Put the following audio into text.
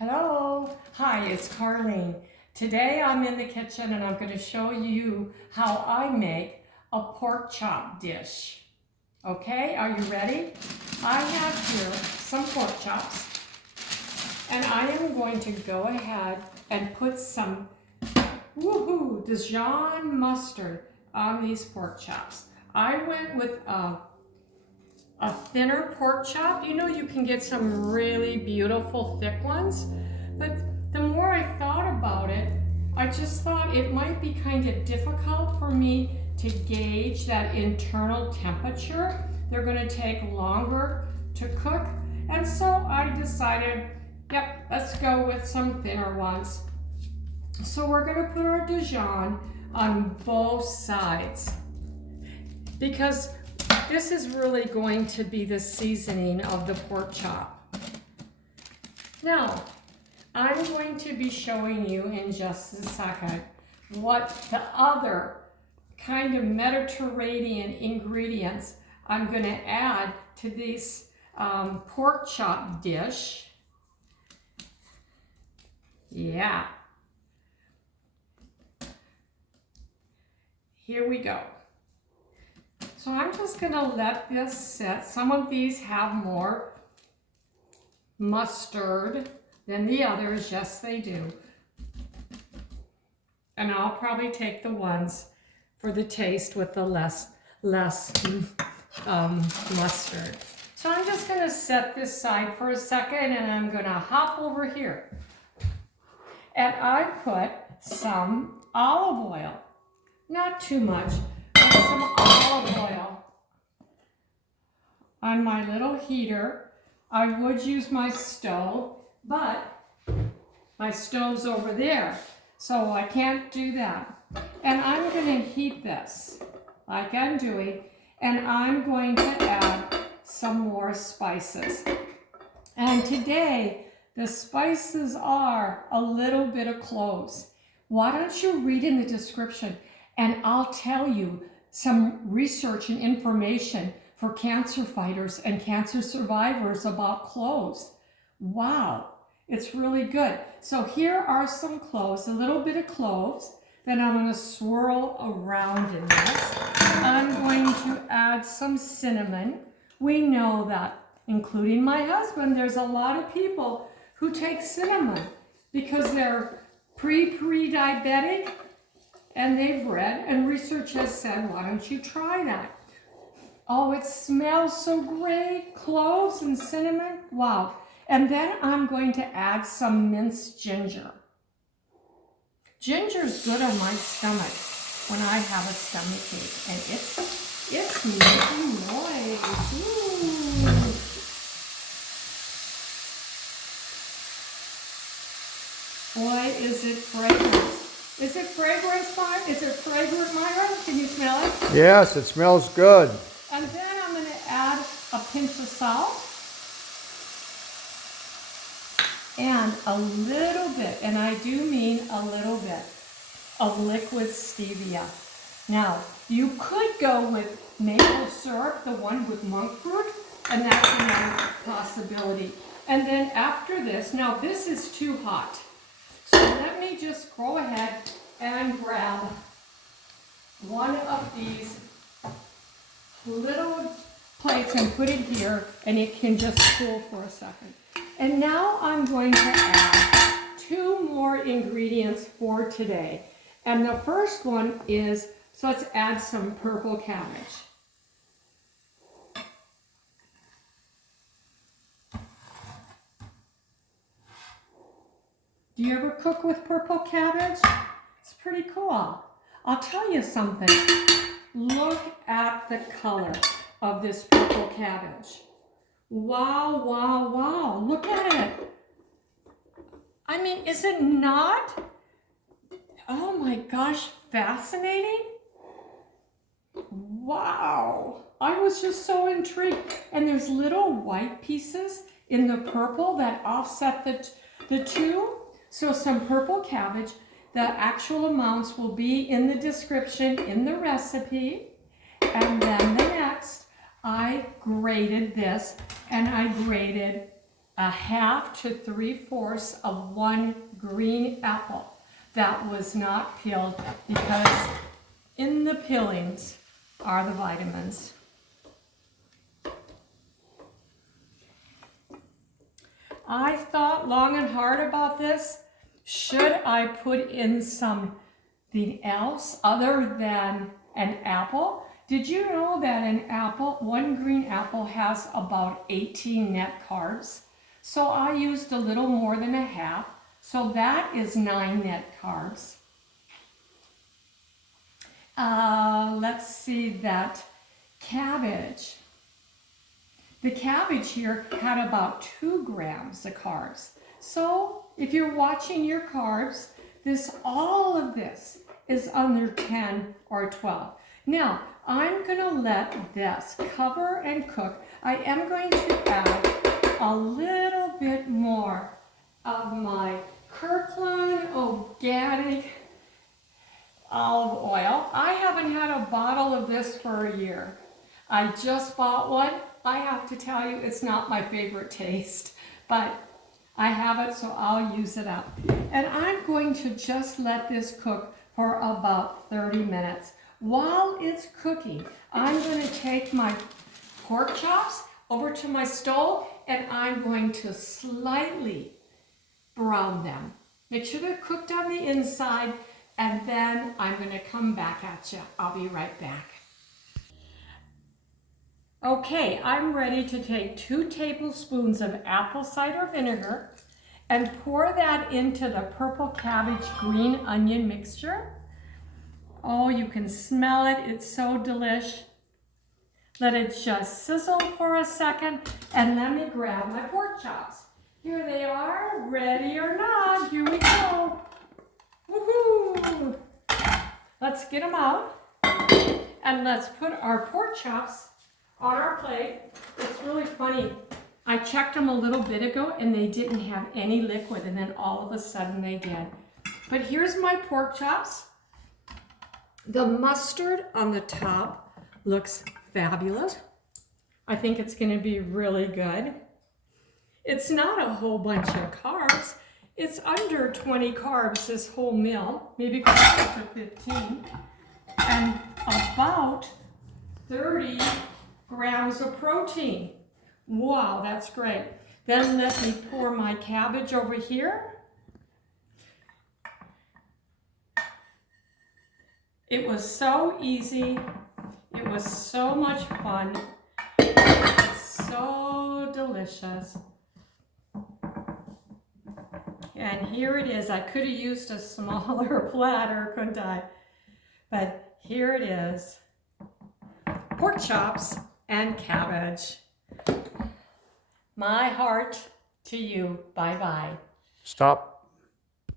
Hello, hi, it's Carlene. Today I'm in the kitchen and I'm going to show you how I make a pork chop dish. Okay, are you ready? I have here some pork chops and I am going to go ahead and put some Dijon mustard on these pork chops. I went with a thinner pork chop. You know, you can get some really beautiful thick ones, but the more I thought about it, I just thought it might be kind of difficult for me to gauge that internal temperature. They're going to take longer to cook, and so I decided, yep, let's go with some thinner ones. So we're going to put our Dijon on both sides because this is really going to be the seasoning of the pork chop. Now, I'm going to be showing you in just a second what the other kind of Mediterranean ingredients I'm going to add to this pork chop dish. Yeah. Here we go. So I'm just going to let this sit. Some of these have more mustard than the others. Yes, they do. And I'll probably take the ones for the taste with the less mustard. So I'm just going to set this side for a second and I'm going to hop over here. And I put some olive oil. Not too much. Some olive oil on my little heater. I would use my stove, but my stove's over there, so I can't do that. And I'm going to heat this like I'm doing, and I'm going to add some more spices. And today, the spices are a little bit of cloves. Why don't you read in the description, and I'll tell you some research and information for cancer fighters and cancer survivors about cloves. Wow, it's really good. So here are some cloves, a little bit of cloves. Then I'm going to swirl around in this. I'm going to add some cinnamon. We know that, including my husband, there's a lot of people who take cinnamon because they're pre-diabetic. And they've read, and research has said, why don't you try that? Oh, it smells so great. Cloves and cinnamon. Wow. And then I'm going to add some minced ginger. Ginger's good on my stomach when I have a stomachache. And it's making noise. Ooh. Boy, is it fragrant. Is it fragrance, Myra? Is it fragrant, Myra? Can you smell it? Yes, it smells good. And then I'm going to add a pinch of salt and a little bit, and I do mean a little bit, of liquid stevia. Now, you could go with maple syrup, the one with monk fruit, and that's another possibility. And then after this, now this is too hot. So let me just go ahead and grab one of these little plates and put it here, and it can just cool for a second. And now I'm going to add 2 more ingredients for today. And the first one is, so let's add some purple cabbage. Do you ever cook with purple cabbage? It's pretty cool. I'll tell you something. Look at the color of this purple cabbage. Wow, wow, wow. Look at it. I mean, is it not? Oh my gosh, fascinating. Wow. I was just so intrigued. And there's little white pieces in the purple that offset the two. So some purple cabbage. The actual amounts will be in the description in the recipe. And then the next, I grated this, and I grated 1/2 to 3/4 of one green apple that was not peeled, because in the peelings are the vitamins. I thought long and hard about this. Should I put in something else other than an apple? Did you know that one green apple has about 18 net carbs? So I used a little more than 1/2. So that is 9 net carbs. Let's see, that cabbage. The cabbage here had about 2 grams of carbs. So if you're watching your carbs, all of this is under 10 or 12. Now, I'm gonna let this cover and cook. I am going to add a little bit more of my Kirkland organic olive oil. I haven't had a bottle of this for a year. I just bought one. I have to tell you, it's not my favorite taste, but I have it, so I'll use it up. And I'm going to just let this cook for about 30 minutes. While it's cooking, I'm going to take my pork chops over to my stove, and I'm going to slightly brown them. Make sure they're cooked on the inside, and then I'm going to come back at you. I'll be right back. Okay, I'm ready to take 2 tablespoons of apple cider vinegar and pour that into the purple cabbage green onion mixture. Oh, you can smell it. It's so delish. Let it just sizzle for a second, and let me grab my pork chops. Here they are, ready or not. Here we go. Woohoo! Let's get them out, and let's put our pork chops on our plate. It's really funny. I checked them a little bit ago and they didn't have any liquid, and then all of a sudden they did. But here's my pork chops. The mustard on the top looks fabulous. I think it's going to be really good. It's not a whole bunch of carbs. It's under 20 carbs, this whole meal, maybe closer to 15, and about 30 grams of protein. Wow, that's great. Then let me pour my cabbage over here. It was so easy. It was so much fun. It's so delicious. And here it is. I could have used a smaller platter, couldn't I? But here it is. Pork chops and cabbage. My heart to you. Bye-bye. Stop.